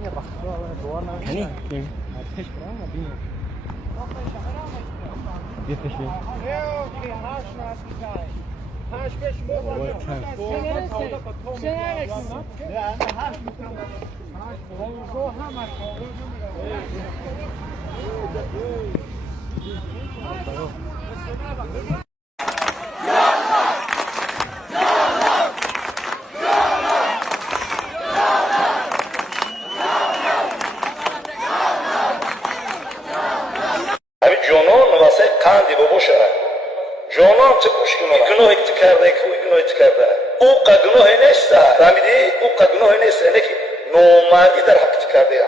یعنی بیا پیش بیا جانان واسه قندی بابوشه جانان چه مشکل گناهی که کرده که او گناهی که کرده او گناهی نیست فهمیدی او گناهی نیست اینه که نامردی در حق کرده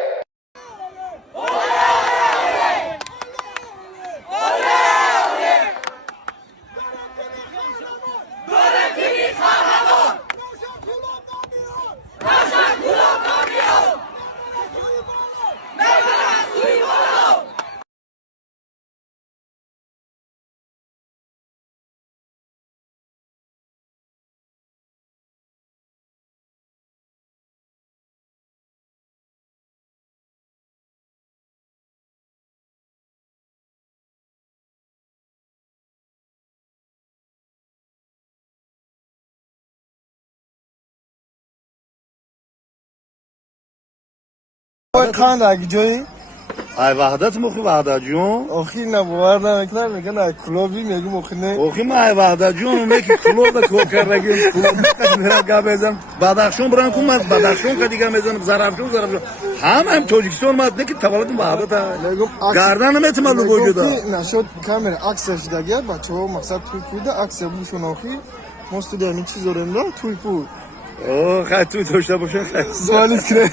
کان اگه جایی ای وحدت مخی وحدت جون آخی نباور نمیکنن میگن ای کلابی میگم آخی نه اوخی ما ای وحدت جون میگه کلوب کوکرگی کلوب میرم گابزم بدخشون برام کوم بدخشون که دیگه میزنم زرافشون هم توجیکستان ما دیگه تولد وحدت گردن نمیتونم لو وجودا نشد کامera عکسش دیگه بچه‌ها مقصد توی پوده عکس بوشون آخی مست داریم چیز داریم نه توی پود اوه خیلی توی داشته باشه خیلی سوالیت کنه